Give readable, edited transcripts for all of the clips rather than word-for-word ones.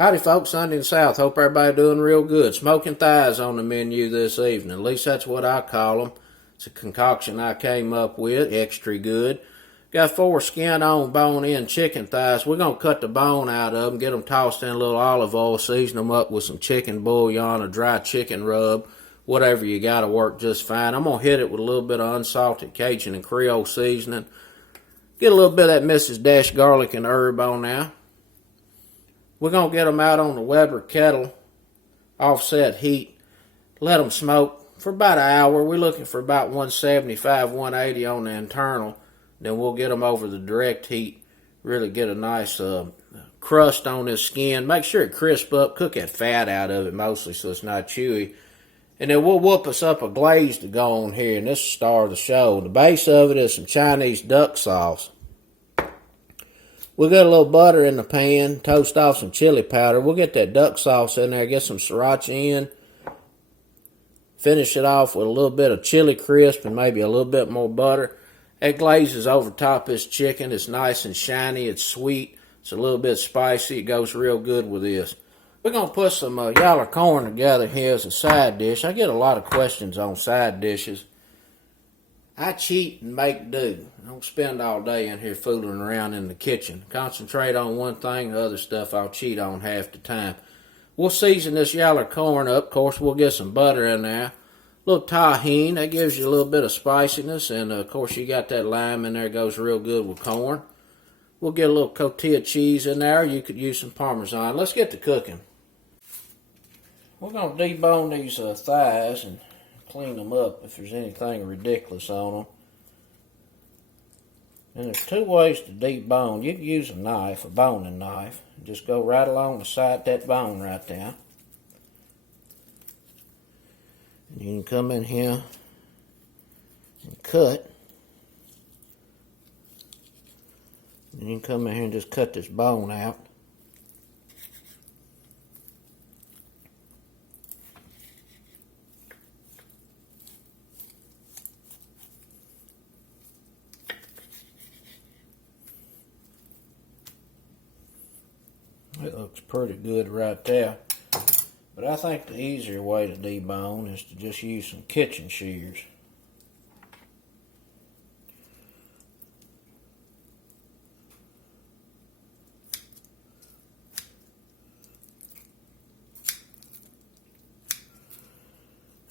Howdy folks, Sunday in the South. Hope everybody doing real good. Smoking thighs on the menu this evening. At least that's what I call them. It's a concoction I came up with. Extra good. Got 4 skin-on, bone-in chicken thighs. We're going to cut the bone out of them, get them tossed in a little olive oil, season them up with some chicken bouillon or dry chicken rub. Whatever you got to work just fine. I'm going to hit it with a little bit of unsalted Cajun and Creole seasoning. Get a little bit of that Mrs. Dash garlic and herb on now. We're going to get them out on the Weber kettle, offset heat, let them smoke for about an hour. We're looking for about 175, 180 on the internal. Then we'll get them over the direct heat, really get a nice crust on this skin. Make sure it crisp up, cook that fat out of it mostly so it's not chewy. And then we'll whoop us up a glaze to go on here, and this is the star of the show. The base of it is some Chinese duck sauce. We'll get a little butter in the pan, toast off some chili powder. We'll get that duck sauce in there, get some sriracha in. Finish it off with a little bit of chili crisp and maybe a little bit more butter. That glazes over top this chicken. It's nice and shiny. It's sweet. It's a little bit spicy. It goes real good with this. We're going to put some yaller corn together here as a side dish. I get a lot of questions on side dishes. I cheat and make do. I don't spend all day in here fooling around in the kitchen. Concentrate on one thing, the other stuff I'll cheat on half the time. We'll season this yaller corn up. Of course, we'll get some butter in there. A little tahini, that gives you a little bit of spiciness. And, of course, you got that lime in there. It goes real good with corn. We'll get a little cotija cheese in there. You could use some Parmesan. Let's get to cooking. We're going to debone these thighs and clean them up if there's anything ridiculous on them. And there's 2 ways to debone. You can use a knife, a boning knife. Just go right along the side of that bone right there. And you can come in here and cut. And you can come in here and just cut this bone out. It looks pretty good right there. But I think the easier way to debone is to just use some kitchen shears.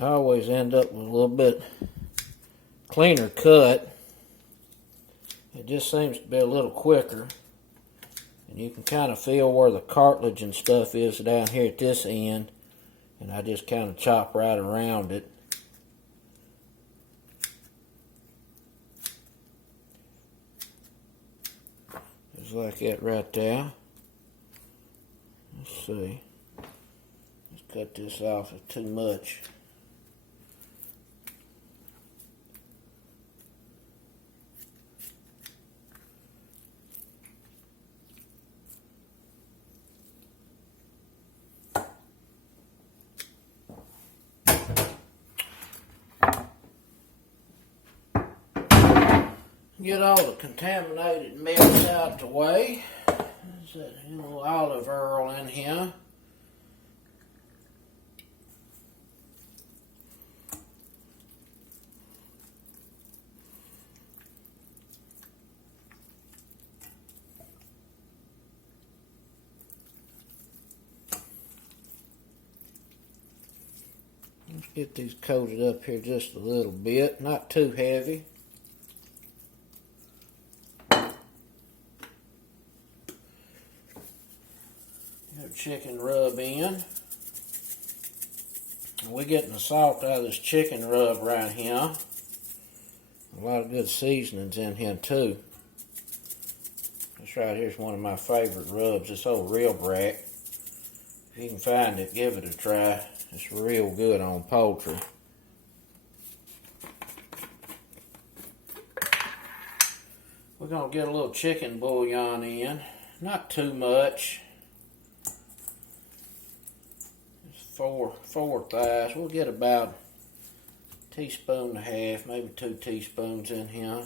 I always end up with a little bit cleaner cut. It just seems to be a little quicker. And you can kind of feel where the cartilage and stuff is down here at this end. And I just kind of chop right around it. Just like that right there. Let's see. Let's cut this off. It's too much. Get all the contaminated mess out the way. There's that little olive oil in here. Let's get these coated up here just a little bit, not too heavy. Chicken rub in. We're getting the salt out of this chicken rub right here. A lot of good seasonings in here too. This right here is one of my favorite rubs. This old Real Brat. If you can find it, give it a try. It's real good on poultry. We're going to get a little chicken bouillon in. Not too much. Four thighs. We'll get about a teaspoon and a half, maybe 2 teaspoons in here.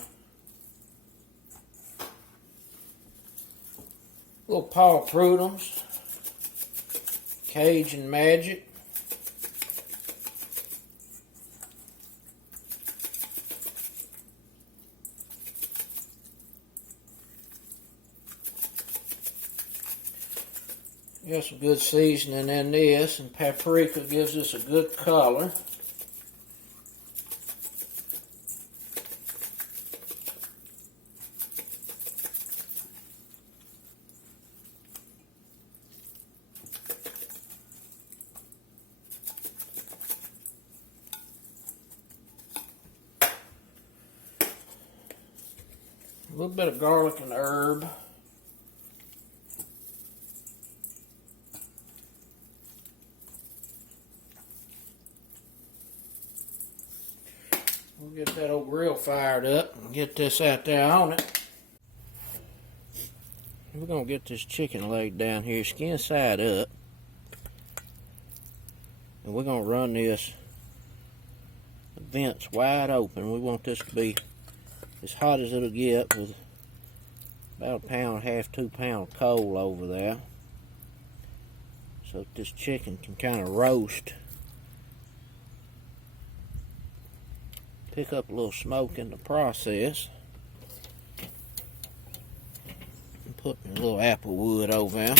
Little paw prudums. Cajun magic. Got some good seasoning in this, and paprika gives us a good color. A little bit of garlic and herb. We'll get that old grill fired up and get this out there on it. We're going to get this chicken laid down here, skin side up. And we're going to run this vents wide open. We want this to be as hot as it'll get with about 1.5 pounds, 2 pound coal over there. So that this chicken can kind of roast. Pick up a little smoke in the process. And put a little apple wood over there.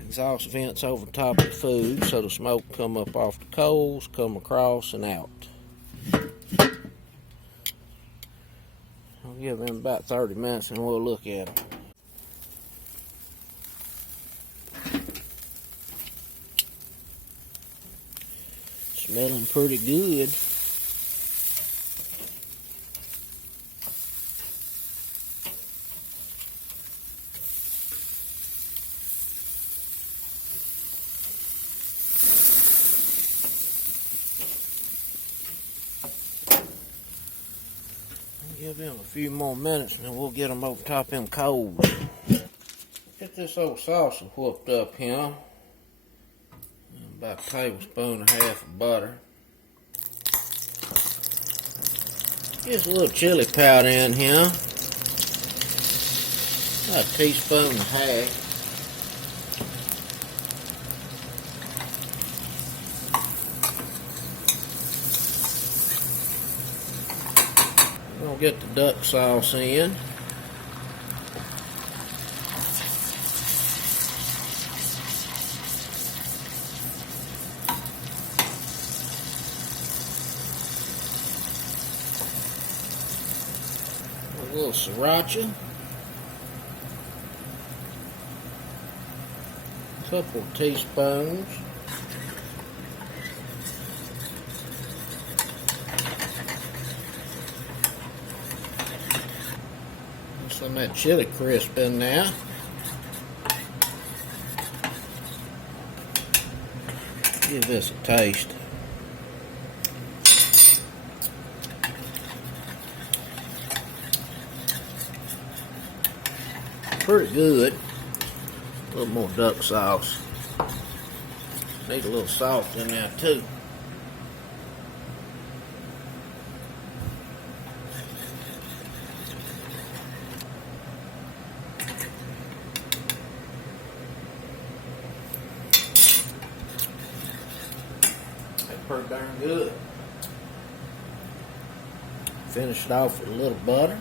Exhaust vents over top of the food so the smoke come up off the coals, come across and out. I'll give them about 30 minutes and we'll look at them. Smelling pretty good. Give them a few more minutes and then we'll get them over top of them coals. Get this old salsa whooped up here. About a tablespoon and a half of butter. Just a little chili powder in here. About a teaspoon and a half. We're going to get the duck sauce in. A little sriracha, a couple teaspoons, some of that chili crisp in there, give this a taste. Pretty good. A little more duck sauce. Need a little salt in there too. That's pretty darn good. Finish it off with a little butter.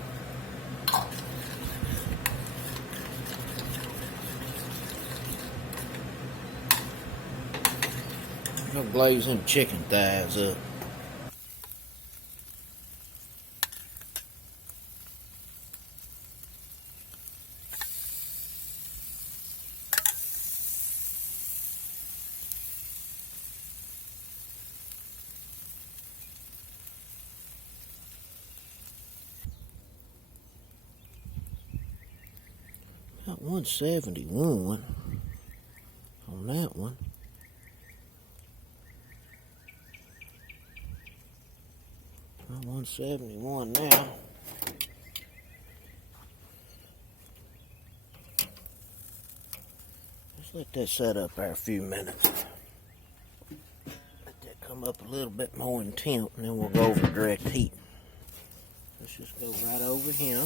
I'll glaze them chicken thighs up. Got 171 on that one. 171 now. Let's let that set up there a few minutes. Let that come up a little bit more in temp, and then we'll go over direct heat. Let's just go right over here.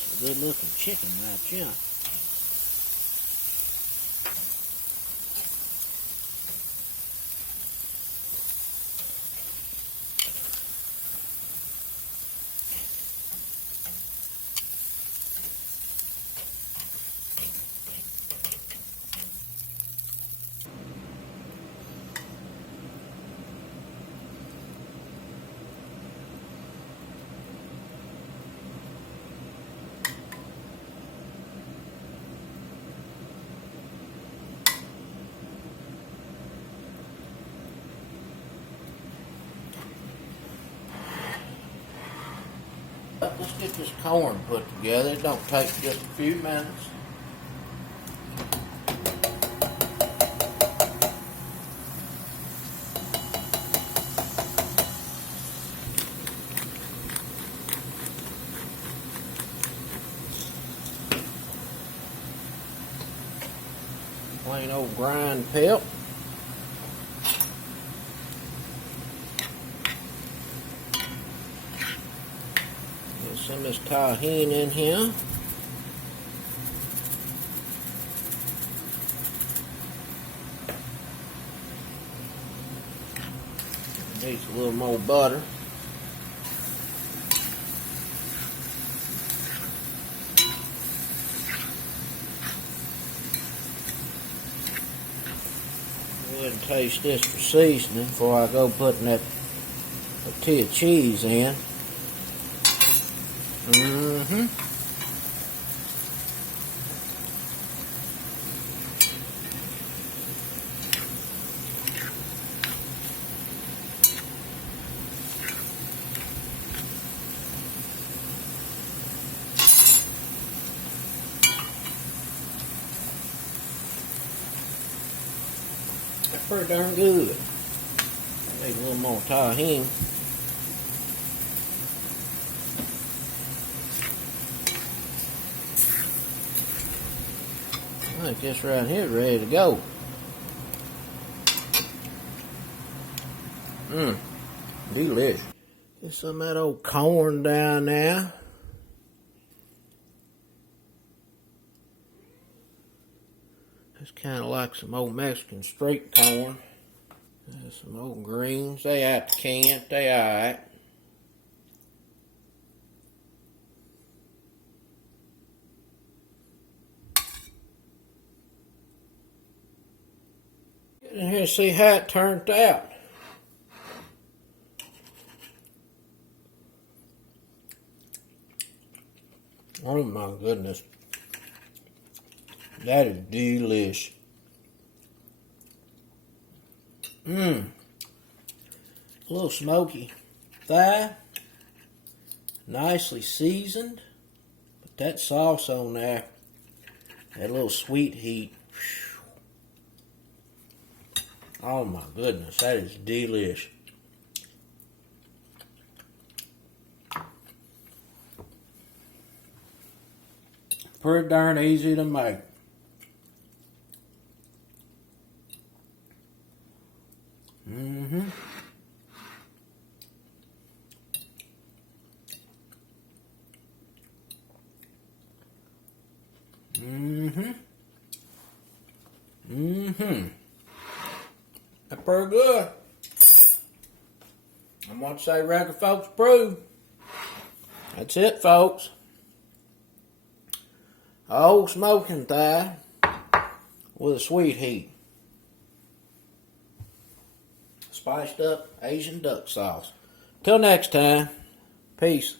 That's a good looking chicken right here. Let's get this corn put together. It don't take just a few minutes. Plain old grind pelt. Some of this Cajun in here. Needs a little more butter. Go ahead and taste this for seasoning before I go putting that tortilla cheese in. That's pretty darn good. Need a little more Cajun. I think this right here is ready to go. Delicious. Get some of that old corn down there. It's kind of like some old Mexican street corn. There's some old greens. They out the can. They alright. Get in here and see how it turned out. Oh my goodness. That is delish. A little smoky thigh. Nicely seasoned. Put that sauce on there. That little sweet heat. Oh my goodness, that is delish. Pretty darn easy to make. That's pretty good. I'm going to say record folks approve. That's it, folks. Old Smok'n thigh with a sweet heat. Spiced up Asian duck sauce. Till next time, peace.